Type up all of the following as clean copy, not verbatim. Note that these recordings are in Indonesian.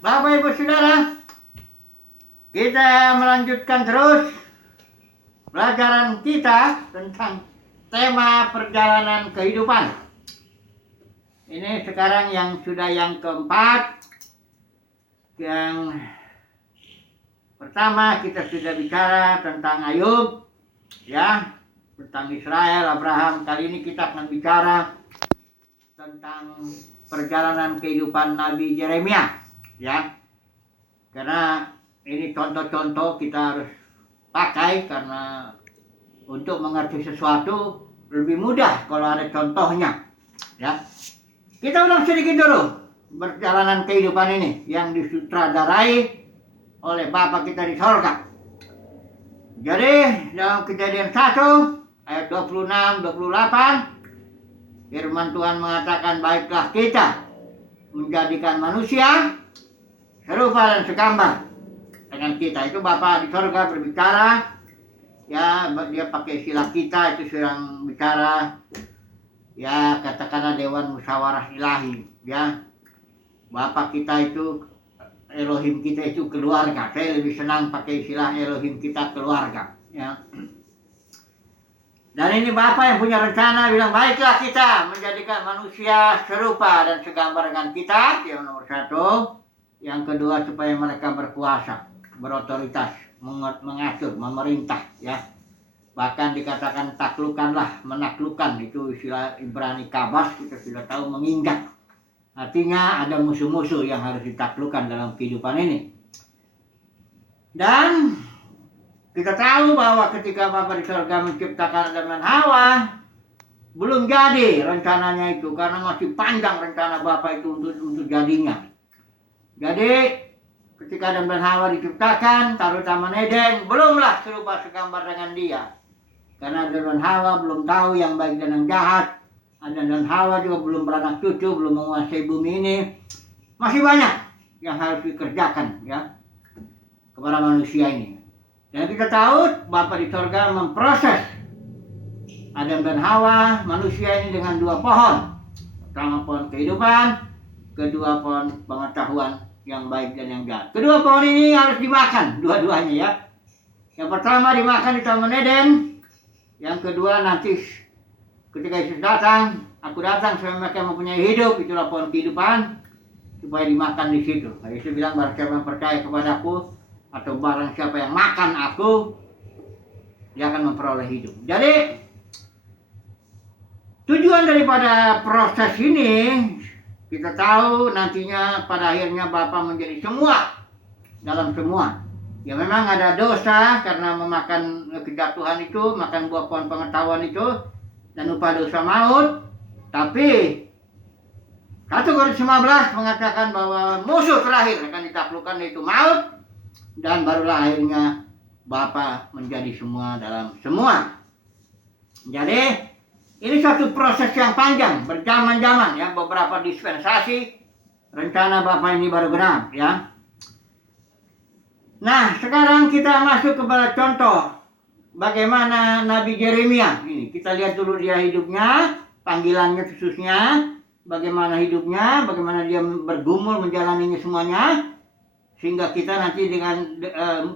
Bapak Ibu Saudara, kita melanjutkan terus pelajaran kita tentang tema perjalanan kehidupan. Ini sekarang yang sudah yang keempat. Yang pertama kita sudah bicara tentang Ayub, ya, tentang Israel, Abraham. Kali ini kita akan bicara tentang perjalanan kehidupan Nabi Yeremia, ya. Karena ini contoh-contoh kita harus pakai karena untuk mengerti sesuatu lebih mudah kalau ada contohnya, ya. Kita ulang sedikit dulu perjalanan kehidupan ini yang disutradarai oleh Bapa kita di sorga. Jadi dalam Kejadian 1 ayat 26-28 firman Tuhan mengatakan, baiklah kita menjadikan manusia serupa dan segambar dengan kita. Itu Bapa di sorga berbicara, ya, dia pakai istilah kita, itu sedang bicara, ya, katakanlah Dewan Musyawarah Ilahi, ya. Bapa kita itu, Elohim kita itu keluarga. Saya lebih senang pakai istilah Elohim kita keluarga, ya. Dan ini Bapa yang punya rencana bilang, baiklah kita menjadikan manusia serupa dan segambar dengan kita, yang nomor satu. Yang kedua, supaya mereka berkuasa, berotoritas, mengatur, memerintah, ya. Bahkan dikatakan taklukkanlah, menaklukkan, itu istilah Ibrani kabas, kita sudah tahu, menginjak. Artinya ada musuh-musuh yang harus ditaklukkan dalam kehidupan ini. Dan kita tahu bahwa ketika Bapa di surga menciptakan Adam dan Hawa, belum jadi rencananya itu, karena masih panjang rencana Bapa itu untuk jadinya. Jadi ketika Adam dan Hawa diciptakan, taruh Taman Eden, belumlah serupa segambar dengan dia. Karena Adam dan Hawa belum tahu yang baik dan yang jahat. Adam dan Hawa juga belum beranak cucu, belum menguasai bumi ini. Masih banyak yang harus dikerjakan, ya, kepada manusia ini. Dan kita tahu Bapa di surga memproses Adam dan Hawa, manusia ini, dengan dua pohon. Pertama pohon kehidupan, kedua pohon pengetahuan yang baik dan yang jahat. Kedua pohon ini harus dimakan, dua-duanya, ya. Yang pertama dimakan di Taman Eden. Yang kedua nanti ketika Yesus datang, aku datang supaya mereka mempunyai hidup, itulah pohon kehidupan, supaya dimakan di situ. Yesus bilang, barang siapa yang percaya kepadaku, atau barang siapa yang makan aku, dia akan memperoleh hidup. Jadi tujuan daripada proses ini, kita tahu nantinya pada akhirnya Bapa menjadi semua dalam semua. Ya, memang ada dosa karena memakan kejatuhan itu, makan buah pohon pengetahuan itu, dan upah dosa maut. Tapi 1 Korintus 15 mengatakan bahwa musuh terakhir akan ditaklukkan, yaitu maut. Dan barulah akhirnya Bapa menjadi semua dalam semua. Jadi ini satu proses yang panjang, berjaman-jaman, ya, beberapa dispensasi rencana Bapa ini baru genap, ya. Nah, sekarang kita masuk kepada contoh bagaimana Nabi Yeremia ini. Kita lihat dulu dia hidupnya, panggilannya khususnya, bagaimana hidupnya, bagaimana dia bergumul menjalaninya semuanya, sehingga kita nanti dengan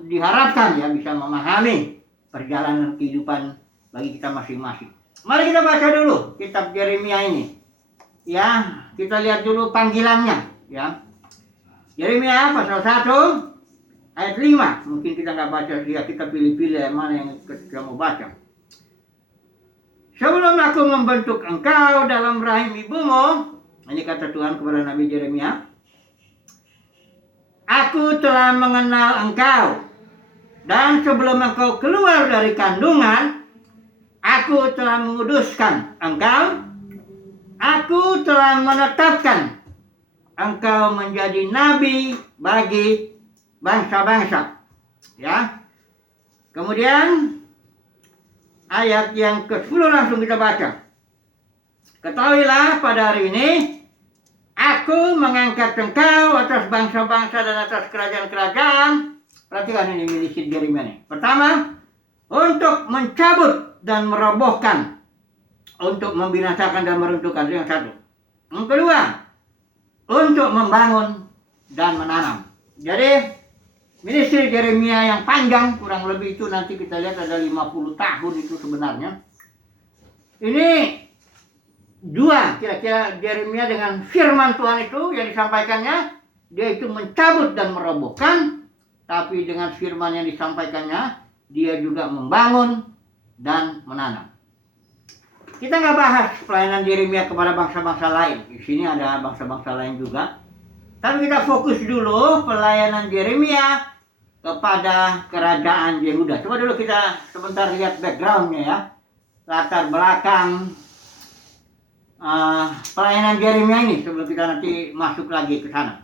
diharapkan, ya, bisa memahami perjalanan kehidupan bagi kita masing-masing. Mari kita baca dulu kitab Yeremia ini, ya. Kita lihat dulu panggilannya, ya. Yeremia pasal 1 ayat 5. Mungkin kita nggak baca, ya, kita pilih-pilih yang mana yang kita mau baca. Sebelum aku membentuk engkau dalam rahim ibumu, ini kata Tuhan kepada Nabi Yeremia, aku telah mengenal engkau, dan sebelum engkau keluar dari kandungan, aku telah menguduskan engkau. Aku telah menetapkan engkau menjadi nabi bagi bangsa-bangsa, ya. Kemudian ayat yang ke-10 langsung kita baca. Ketahuilah pada hari ini aku mengangkat engkau atas bangsa-bangsa dan atas kerajaan-kerajaan. Perhatikan ini miliki Yeremia ini. Pertama, untuk mencabut dan merobohkan, untuk membinasakan dan meruntuhkan, itu yang satu. Yang kedua, untuk membangun dan menanam. Jadi ministry Yeremia yang panjang kurang lebih itu nanti kita lihat ada 50 tahun itu sebenarnya. Ini dua kira-kira Yeremia dengan firman Tuhan itu yang disampaikannya, dia itu mencabut dan merobohkan, tapi dengan firman yang disampaikannya dia juga membangun dan menanam. Kita nggak bahas pelayanan Yeremia kepada bangsa-bangsa lain. Di sini ada bangsa-bangsa lain juga. Tapi kita fokus dulu pelayanan Yeremia kepada kerajaan Yehuda. Coba dulu kita sebentar lihat backgroundnya ya. Latar belakang pelayanan Yeremia ini sebelum kita nanti masuk lagi ke sana.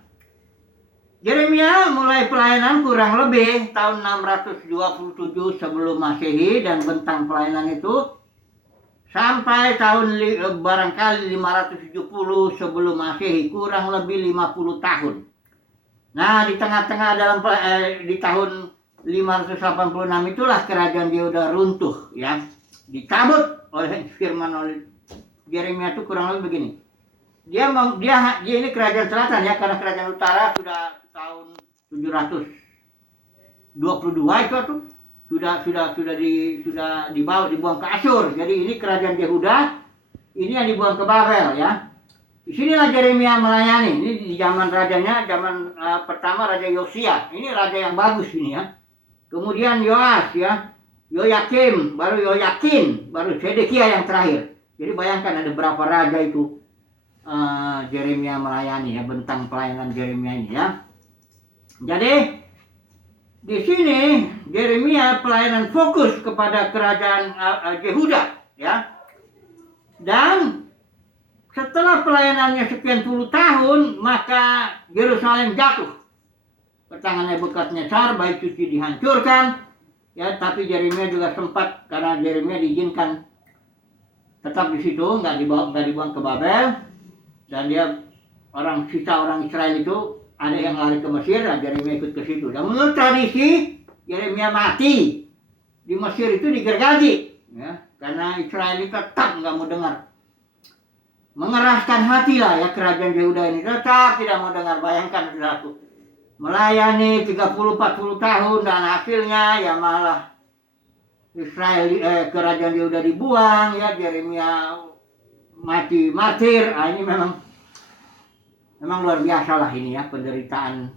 Yeremia mulai pelayanan kurang lebih tahun 627 sebelum Masehi dan bentang pelayanan itu sampai tahun barangkali 570 sebelum Masehi, kurang lebih 50 tahun. Nah, di tengah-tengah di tahun 586 itulah kerajaan Yehuda runtuh ya. Dicabut oleh firman oleh Yeremia itu kurang lebih begini. Dia ini kerajaan selatan ya, karena kerajaan utara sudah tahun 722 itu tuh sudah dibuang ke Asyur. Jadi ini kerajaan Yehuda, ini yang dibuang ke Babel ya. Di sinilah Yeremia melayani. Ini di zaman pertama Raja Yosia. Ini raja yang bagus ini ya. Kemudian Yoas ya, Yoyakim, baru Yoyakin, baru Sedekia yang terakhir. Jadi bayangkan ada berapa raja itu Yeremia melayani ya, bentang pelayanan Yeremia ini ya. Jadi di sini Yeremia pelayanan fokus kepada kerajaan Yehuda ya. Dan setelah pelayanannya sekian puluh tahun, maka Yerusalem jatuh ke tangan Nebukadnezar, bait suci dihancurkan ya. Tapi Yeremia juga sempat, karena Yeremia diizinkan tetap di situ, nggak dibuang ke Babel, dan dia sisa orang Israel itu ada yang lari ke Mesir, dan Yeremia ikut ke situ. Dan menurut tradisi Yeremia mati di Mesir itu digergaji ya, karena Israel itu tetap nggak mau dengar. Mengeraskan hati lah ya kerajaan Yehuda ini, tetap tidak mau dengar. Bayangkan saudaraku, melayani 30-40 tahun dan hasilnya ya malah kerajaan Yehuda dibuang ya, Yeremia mati martir. Ini memang luar biasa lah ini ya, penderitaan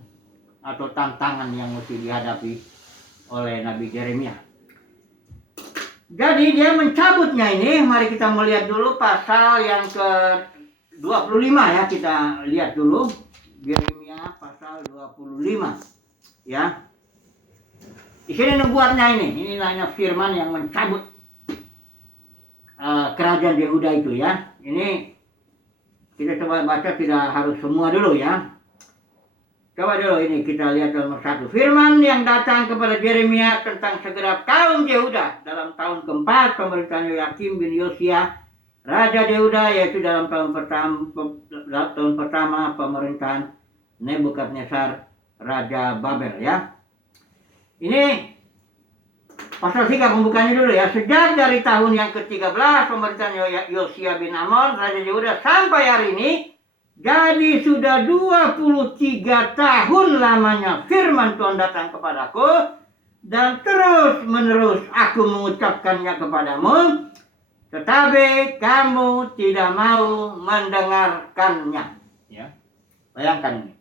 atau tantangan yang mesti dihadapi oleh Nabi Yeremia. Jadi dia mencabutnya ini, mari kita melihat dulu pasal yang ke-25 ya, kita lihat dulu Yeremia pasal 25 ya. Di sini nubuatnya ini hanya firman yang mencabut kerajaan Yehuda itu ya. Ini kita coba baca, tidak harus semua dulu ya. Coba dulu ini kita lihat nomor 1. Firman yang datang kepada Yeremia tentang segenap kaum Yehuda dalam tahun keempat pemerintahan Yoyakim bin Yosia Raja Yehuda, yaitu dalam tahun pertama pemerintahan Nebukadnezar Raja Babel ya. Ini pasal 3 pembukanya dulu ya. Sejak dari tahun yang ke-13 pemerintahan Yosia bin Amon Raja Yehuda sampai hari ini, jadi sudah 23 tahun lamanya firman Tuhan datang kepadaku, dan terus menerus aku mengucapkannya kepadamu, tetapi kamu tidak mau mendengarkannya ya. Bayangkan ini,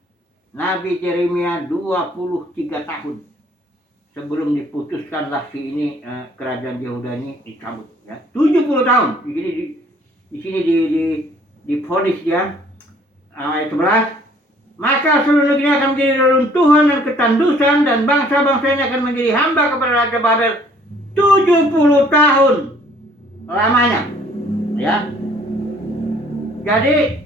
Nabi Yeremia 23 tahun sebelum diputuskanlah kerajaan Yehuda ini dicabut ya. 70 tahun di sini divonis dia. Ayat 11, maka seluruh negeri akan menjadi reruntuhan dan ketandusan, dan bangsa-bangsa ini akan menjadi hamba kepada Raja Babel 70 tahun lamanya ya. Jadi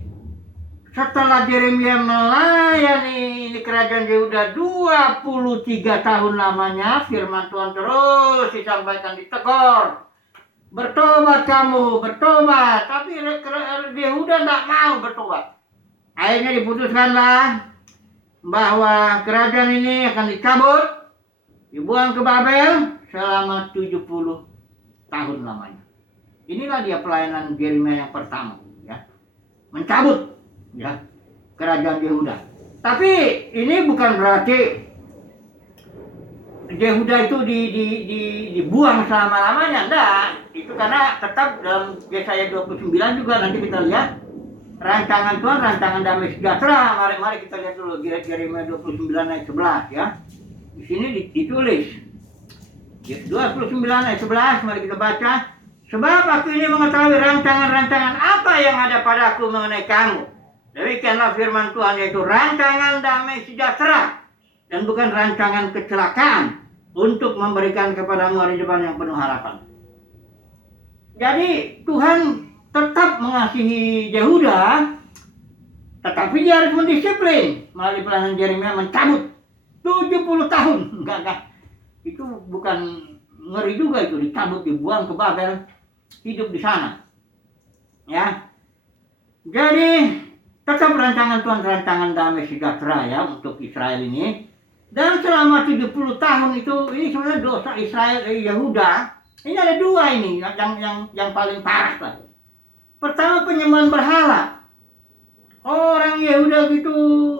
setelah Yeremia melayani di kerajaan Yehuda 23 tahun lamanya, firman Tuhan terus disampaikan, ditegur, bertobat kamu, bertobat. Tapi Yehuda tidak mau bertobat. Akhirnya diputuskanlah bahwa kerajaan ini akan dicabut, dibuang ke Babel selama 70 tahun lamanya. Inilah dia pelayanan Yeremia yang pertama ya. Mencabut ya kerajaan Yehuda. Tapi ini bukan berarti Yehuda itu dibuang selama-lamanya, enggak. Itu karena tetap dalam Yesaya 29 juga nanti kita lihat rancangan Tuhan, rancangan damai sejahtera. Mari kita lihat dulu Yeremia 29 ayat 11 ya. Di sini ditulis 29 ayat 11, mari kita baca. Sebab aku ini mengetahui rancangan-rancangan apa yang ada padaku mengenai kamu. Demikianlah firman Tuhan, yaitu rancangan damai sejahtera dan bukan rancangan kecelakaan, untuk memberikan kepadamu hari depan yang penuh harapan. Jadi Tuhan tetap mengasihi Yehuda, tetapi dia harus mendisiplin melalui pelayanan Yeremia mencabut 70 tahun. Enggak. Itu bukan ngeri juga, itu dicabut, dibuang ke Babel, hidup di sana. Ya. Jadi tetap rancangan Tuhan, rancangan damai sejahtera ya untuk Israel ini. Dan selama 70 tahun itu, ini sebenarnya dosa Israel Yehuda. Ini ada dua ini yang paling parah lah. Pertama, penyembahan berhala. Orang Yehuda gitu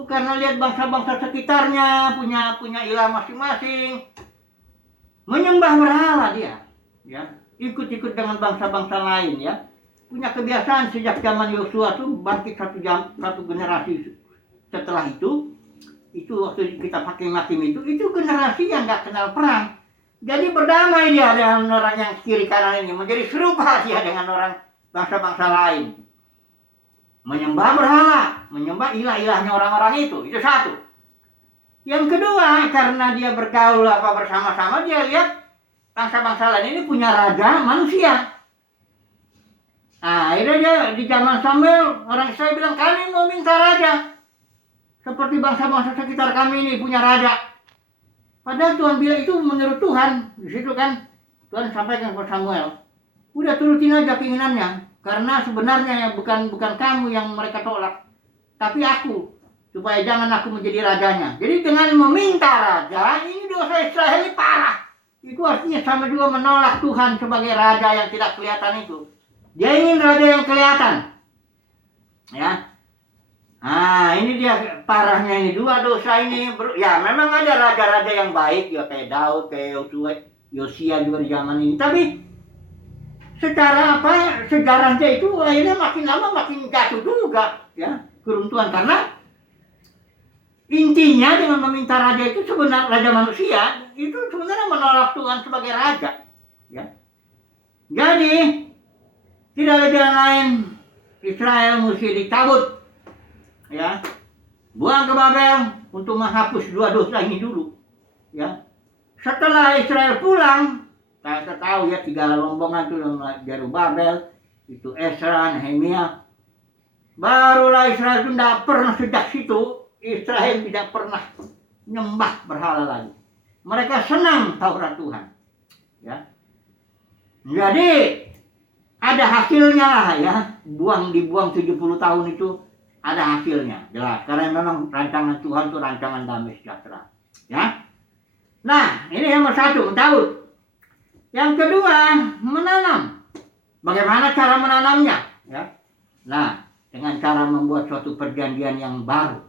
karena lihat bangsa-bangsa sekitarnya punya ilah masing-masing, menyembah berhala dia, ya, ikut-ikut dengan bangsa-bangsa lain ya. Punya kebiasaan sejak zaman Yosua tuh bangkit satu generasi setelah itu waktu kita pakai hakim itu generasi yang nggak kenal perang. Jadi berdamai dia dengan orang yang kiri kanan ini, menjadi serupa dia dengan orang bangsa-bangsa lain. Menyembah berhala, menyembah ilah-ilahnya orang-orang itu satu. Yang kedua, karena dia bergaul bersama-sama, dia lihat bangsa-bangsa lain ini punya raja manusia. Nah, akhirnya dia di zaman Samuel, orang Israel bilang, kami mau minta raja. Seperti bangsa-bangsa sekitar kami ini punya raja. Padahal Tuhan bilang itu menurut Tuhan. Di situ kan Tuhan sampaikan kepada Samuel, udah turutin aja keinginannya. Karena sebenarnya ya bukan kamu yang mereka tolak, tapi aku. Supaya jangan aku menjadi rajanya. Jadi dengan meminta raja, ini dosa Israel ini parah. Itu artinya sama juga menolak Tuhan sebagai raja yang tidak kelihatan itu. Dia ingin raja yang kelihatan. Ya. Nah, ini dia parahnya ini. Dua dosa ini. Ya, memang ada raja-raja yang baik. Ya, kayak Daud, kayak Yosia juga di zaman ini. Tapi secara sejarahnya itu akhirnya makin lama makin jatuh juga. Ya, keruntuhan. Karena intinya dengan meminta raja itu sebenarnya raja manusia. Itu sebenarnya menolak Tuhan sebagai raja. Ya. Jadi tidak ada jalan lain, Israel mesti dicabut, ya, buang ke Babel untuk menghapus dua dosa ini dulu, ya. Setelah Israel pulang, kita tahu ya 3 rombongan itu Zerubabel, itu Ezra, Nehemia. Barulah Israel itu tidak pernah sejak situ Israel tidak pernah nyembah berhala lagi. Mereka senang Taurat Tuhan, ya. Jadi ada hasilnya lah ya, dibuang 70 tahun itu ada hasilnya, jelas. Karena memang rancangan Tuhan itu rancangan damai sejahtera, ya. Nah, ini yang satu, tahu. Yang kedua, menanam. Bagaimana cara menanamnya, ya? Nah, dengan cara membuat suatu perjanjian yang baru.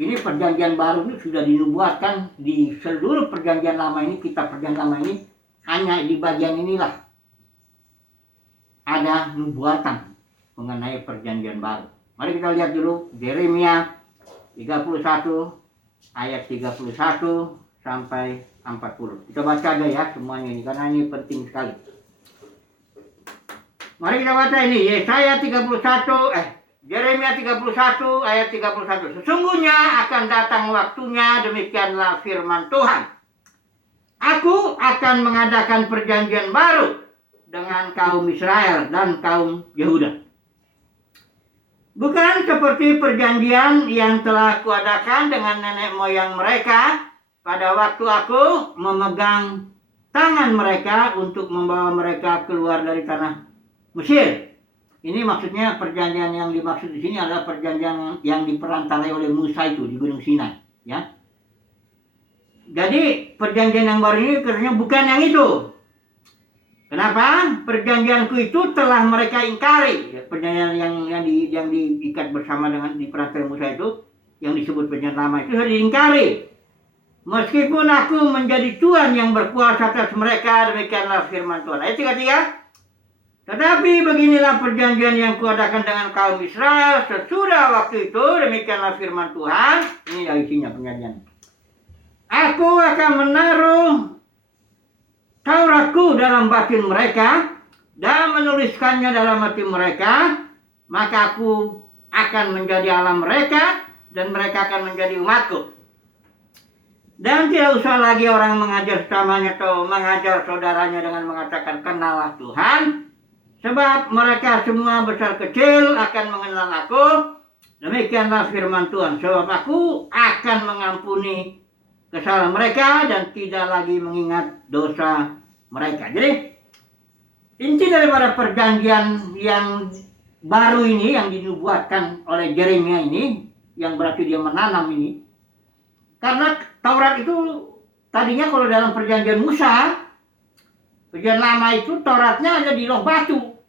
Ini perjanjian baru ini sudah dinubuatkan di seluruh perjanjian lama ini, kitab perjanjian lama ini, hanya di bagian inilah ada nubuatan mengenai perjanjian baru. Mari kita lihat dulu Yeremia 31 ayat 31 sampai 40. Kita baca aja ya semuanya ini karena ini penting sekali. Mari kita baca ini Yesaya 31 Yeremia 31 ayat 31. Sesungguhnya akan datang waktunya, demikianlah firman Tuhan. Aku akan mengadakan perjanjian baru dengan kaum Israel dan kaum Yehuda. Bukan seperti perjanjian yang telah kuadakan dengan nenek moyang mereka pada waktu aku memegang tangan mereka untuk membawa mereka keluar dari tanah Mesir. Ini maksudnya perjanjian yang dimaksud di sini adalah perjanjian yang diperantarai oleh Musa itu di Gunung Sinai, ya. Jadi perjanjian yang baru ini katanya bukan yang itu. Kenapa? Perjanjianku itu telah mereka ingkari. Perjanjian yang diikat bersama dengan di perantara Musa itu yang disebut perjanjian lama itu sudah diingkari. Meskipun aku menjadi Tuhan yang berkuasa atas mereka, demikianlah firman Tuhan. Ayat 33. Tetapi beginilah perjanjian yang kuadakan dengan kaum Israel sesudah waktu itu, demikianlah firman Tuhan. Ini isinya perjanjian. Aku akan menaruh Tauratku dalam batin mereka dan menuliskannya dalam hati mereka, maka aku akan menjadi Allah mereka dan mereka akan menjadi umatku. Dan tidak usah lagi orang mengajar sesamanya atau mengajar saudaranya dengan mengatakan kenallah Tuhan, sebab mereka semua besar kecil akan mengenal aku. Demikianlah firman Tuhan, sebab aku akan mengampuni kesalahan mereka dan tidak lagi mengingat dosa mereka. Jadi inti daripada perjanjian yang baru ini yang dinubuatkan oleh Yeremia ini, yang berarti dia menanam ini, karena Taurat itu tadinya kalau dalam perjanjian Musa, perjanjian lama itu Tauratnya ada di loh batu,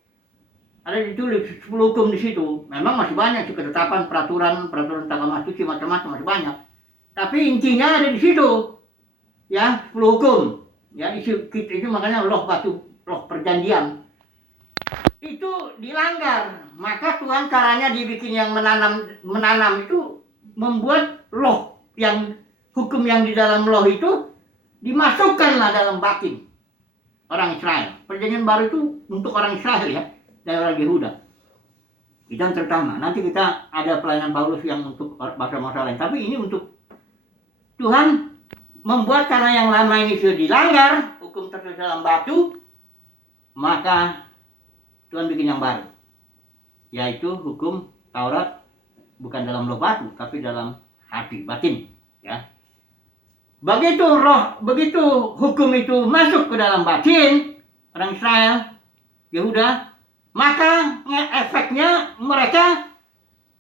ada ditulis 10 hukum di situ. Memang masih banyak sih ketetapan peraturan tentang suci macam-macam, masih banyak. Tapi intinya ada di situ, ya 10 hukum. Ya itu makanya loh batu, loh perjanjian. Itu dilanggar, maka Tuhan caranya dibikin yang menanam itu membuat loh yang hukum yang di dalam loh itu dimasukkanlah dalam batin orang Israel. Perjanjian baru itu untuk orang Israel ya, dan orang Yehuda. Itu yang terutama. Nanti kita ada pelayanan Paulus yang untuk bangsa-bangsa lain. Tapi ini untuk Tuhan membuat karena yang lama ini sudah dilanggar, hukum tertulis dalam batu, maka Tuhan bikin yang baru. Yaitu hukum Taurat bukan dalam loh batu, tapi dalam hati, batin. Ya. Begitu hukum itu masuk ke dalam batin orang Israel, Yehuda, maka efeknya mereka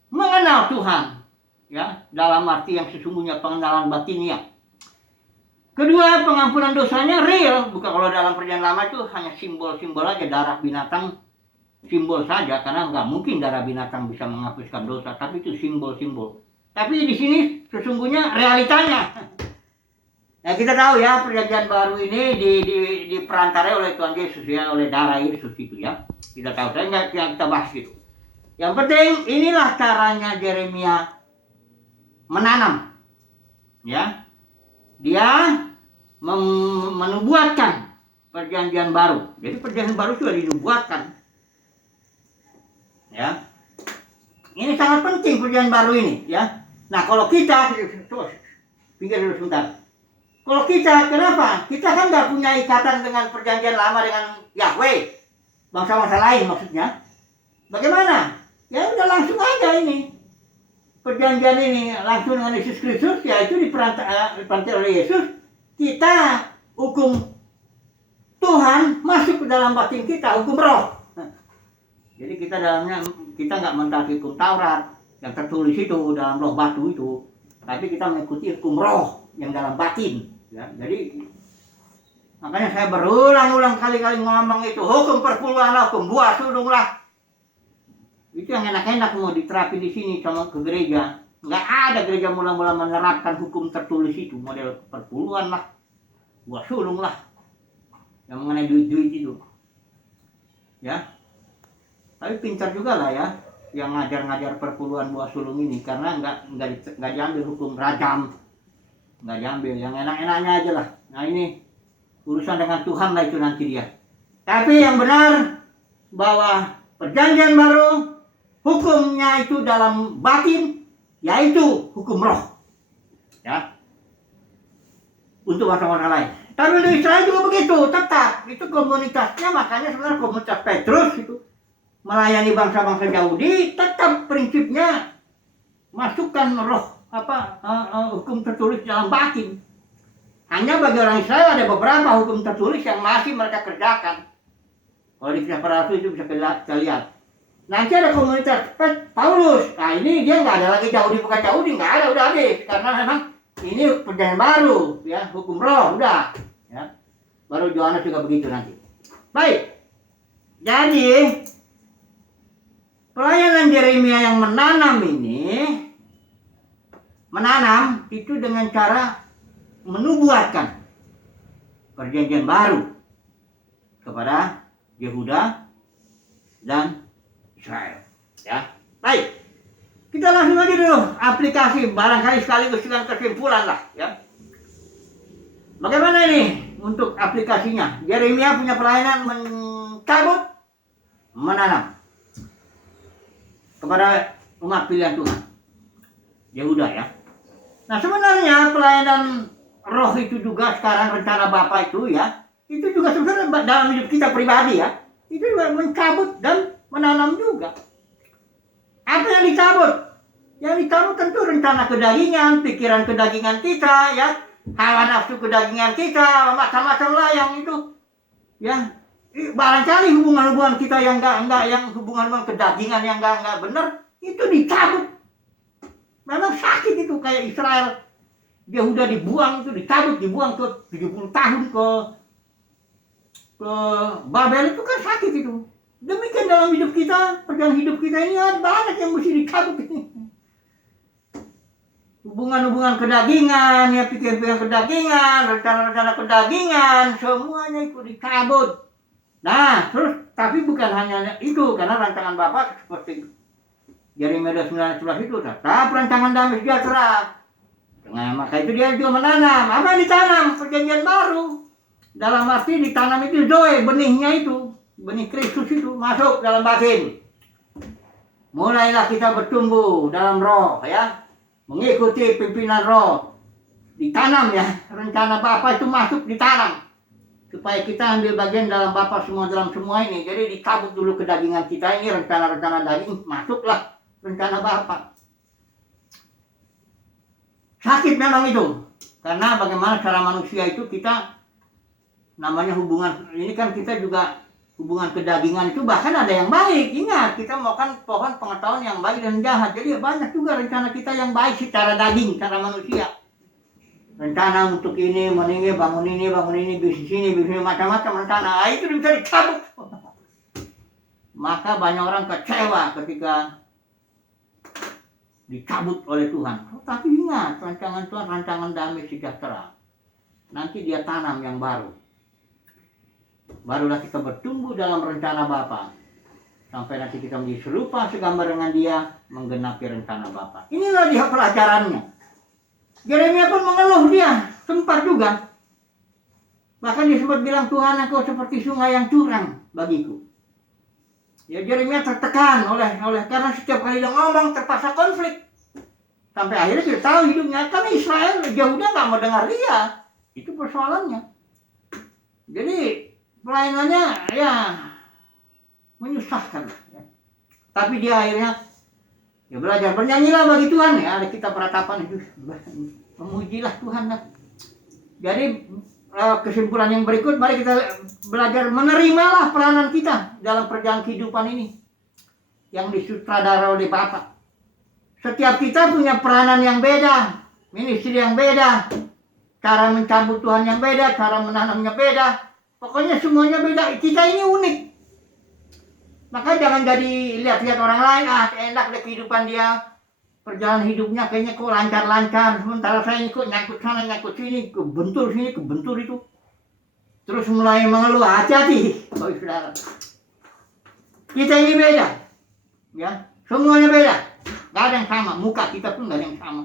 mengenal Tuhan, ya, dalam arti yang sesungguhnya pengenalan batinnya. Kedua, pengampunan dosanya real, bukan kalau dalam perjanjian lama itu hanya simbol-simbol aja, darah binatang simbol saja, karena nggak mungkin darah binatang bisa menghapuskan dosa, tapi itu simbol-simbol. Tapi di sini sesungguhnya realitanya. Nah, kita tahu ya perjanjian baru ini diperantarai oleh Tuhan Yesus ya, oleh darah Yesus itu ya. Kita tahu, saya nggak kita bahas itu. Yang penting inilah caranya Yeremia menanam, ya. Dia menubuatkan perjanjian baru. Jadi perjanjian baru sudah dinubuatkan, ya. Ini sangat penting perjanjian baru ini, ya. Nah, kalau kita pinggir dulu sebentar. Kalau kita, kenapa? Kita kan nggak punya ikatan dengan perjanjian lama dengan Yahweh, bangsa-bangsa lain maksudnya. Bagaimana? Ya udah langsung aja ini. Perjanjian ini langsung dengan Yesus Kristus, yaitu diperantar oleh Yesus. Kita hukum Tuhan masuk ke dalam batin kita, hukum roh. Jadi kita nggak mentaati hukum Taurat yang tertulis itu dalam loh batu itu, tapi kita mengikuti hukum roh yang dalam batin. Ya, jadi makanya saya berulang-ulang kali-kali ngomong itu hukum perpuluhan lah, hukum buah sulung lah. Itu yang enak-enak mau diterapi di sini sama ke gereja. Nggak ada gereja mula-mula menerapkan hukum tertulis itu, model perpuluhan lah, buah sulung lah, yang mengenai duit-duit itu. Ya, tapi pintar juga lah ya yang ngajar-ngajar perpuluhan buah sulung ini, karena nggak diambil hukum rajam. Nggak diambil, yang enak-enaknya aja lah. Nah ini urusan dengan Tuhan lah itu nanti dia. Tapi yang benar bahwa perjanjian baru hukumnya itu dalam batin, yaitu hukum roh, ya, untuk bangsa-bangsa lain. Tapi untuk Israel juga begitu, tetap itu komunitasnya, makanya sebenarnya komunitas Petrus itu melayani bangsa-bangsa Yahudi, tetap prinsipnya masukkan roh hukum tertulis dalam batin. Hanya bagi orang Israel ada beberapa hukum tertulis yang masih mereka kerjakan. Kalau di Kisah Para Rasul itu bisa kita lihat. Nanti ada komunitas Paulus. Nah ini dia nggak ada lagi Yahudi bukan Yahudi, nggak ada, udah habis. Karena memang ini perjanjian baru, ya, hukum roh, udah. Ya. Baru Yohanes juga begitu nanti. Baik. Jadi pelayanan Yeremia yang menanam ini menanam itu dengan cara menubuatkan perjanjian baru kepada Yehuda dan Israel. Ya, baik. Kita langsung aja dulu aplikasi, barangkali sekaligus dengan kesimpulan lah, ya. Bagaimana ini untuk aplikasinya? Yeremia punya pelayanan mencabut, menanam kepada umat pilihan Tuhan, Yehuda, ya. Nah, sebenarnya pelayanan roh itu juga sekarang rencana Bapa itu, ya, itu juga sebenarnya dalam hidup kita pribadi, ya, itu juga mencabut dan menanam juga. Apa yang dicabut? Yang dicabut tentu rencana kedagingan, pikiran kedagingan kita, ya, hawa nafsu kedagingan kita, macam-macam lah yang itu, ya. Barangkali hubungan-hubungan kita yang enggak yang hubungan kedagingan yang enggak benar itu dicabut. Memang sakit itu, kayak Israel, dia udah dibuang, itu dicabut, dibuang ke 70 tahun ke Babel, itu kan sakit itu. Demikian dalam hidup kita, perjalanan hidup kita ini ada banyak yang mesti dicabut ini. Hubungan-hubungan kedagingan, ya, pikiran-pikiran kedagingan, rencana-rencana kedagingan, semuanya itu dicabut. Nah, terus tapi bukan hanya itu, karena rancangan Bapa seperti Yeremia 9:11 itu tetap rancangan damai sejahtera. Nah, maka itu dia juga menanam. Apa yang ditanam? Perjanjian baru. Dalam arti ditanam itu zoe, benihnya itu, benih Kristus itu masuk dalam batin. Mulailah kita bertumbuh dalam roh, ya, mengikuti pimpinan roh. Ditanam, ya, rencana Bapa itu masuk ditanam. Supaya kita ambil bagian dalam Bapa semua dalam semua ini. Jadi dicabut dulu kedagingan kita ini, rencana-rencana daging, masuklah rencana Bapa. Sakit memang itu. Karena bagaimana cara manusia itu kita namanya hubungan, ini kan kita juga hubungan kedagingan itu bahkan ada yang baik. Ingat, kita makan pohon pengetahuan yang baik dan jahat. Jadi banyak juga rencana kita yang baik secara daging, secara manusia. Rencana untuk ini, meninggi, bangun ini, bisnis ini, macam-macam rencana. Itu bisa dicabut. Maka banyak orang kecewa ketika dicabut oleh Tuhan. Tapi ingat, rancangan Tuhan rancangan damai sejahtera. Nanti dia tanam yang baru. Barulah kita bertumbuh dalam rencana Bapa. Sampai nanti kita menjadi serupa segambar dengan dia, menggenapi rencana Bapa. Inilah dia pelajarannya. Yeremia pun mengeluh, dia sempat juga. Bahkan dia sempat bilang, Tuhan, engkau seperti sungai yang curang bagiku. Ya, Yeremia tertekan oleh karena setiap kali dia ngomong terpaksa konflik. Sampai akhirnya kita tahu hidupnya, kan Israel, Yehuda nggak mau dengar dia. Itu persoalannya. Jadi pelayanannya ya menyusahkan, ya. Tapi dia akhirnya ya belajar bernyanyilah bagi Tuhan, ya, ada kitab peratapan itu, memujilah Tuhan lah. Jadi kesimpulan yang berikut, mari kita belajar menerimalah peranan kita dalam perjalanan kehidupan ini yang disutradara oleh Bapa. Setiap kita punya peranan yang beda, ministry yang beda, cara mencabut Tuhan yang beda, cara menanamnya beda. Pokoknya semuanya beda. Kita ini unik. Maka jangan jadi lihat-lihat orang lain, enak deh kehidupan dia, perjalanan hidupnya kayaknya kok lancar-lancar, sementara saya ini kok nyangkut sana, nyangkut sini, kebentur sini, kebentur itu. Terus mulai mengeluh, hati-hati, saudara. Kita ini beda, ya, semuanya beda, gak ada yang sama, muka kita pun gak ada yang sama.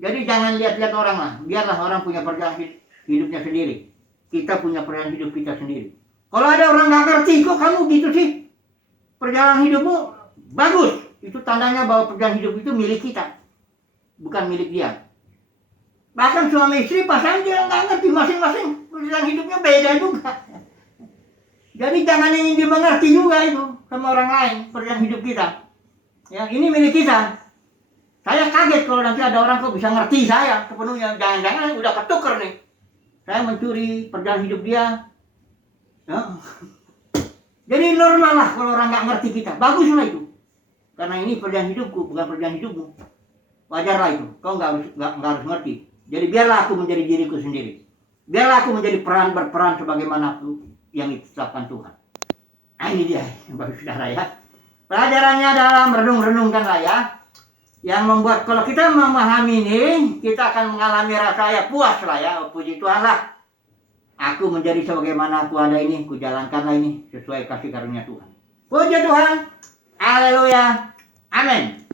Jadi jangan lihat-lihat orang lah, biarlah orang punya perjalanan hidupnya sendiri. Kita punya perjalanan hidup kita sendiri. Kalau ada orang gak ngerti, kok kamu gitu sih? Perjalanan hidupmu bagus. Itu tandanya bahwa perjalanan hidup itu milik kita, bukan milik dia. Bahkan suami istri pasangan dia gak ngerti, masing-masing perjalanan hidupnya beda juga. Jadi jangan ingin dimengerti juga itu sama orang lain, perjalanan hidup kita. Ya, ini milik kita. Saya kaget kalau nanti ada orang kok bisa ngerti saya sepenuhnya. Jangan-jangan udah ketuker nih. Saya mencuri perjalanan hidup dia. Ya. Jadi normal lah kalau orang nggak ngerti kita. Baguslah itu. Karena ini perjalanan hidupku, bukan perjalanan hidupmu. Wajarlah itu. Kau nggak harus ngerti. Jadi biarlah aku menjadi diriku sendiri. Biarlah aku menjadi berperan sebagaimana aku yang ditetapkan Tuhan. Nah ini dia, Bapak Saudara, ya. Pelajarannya dalam renung-renungkanlah, ya. Yang membuat kalau kita memahami ini, kita akan mengalami rasa ya puas lah ya. Puji Tuhan lah. Aku menjadi sebagaimana aku ada ini, ku jalankanlah ini sesuai kasih karunia Tuhan. Puji Tuhan. Haleluya. Amin.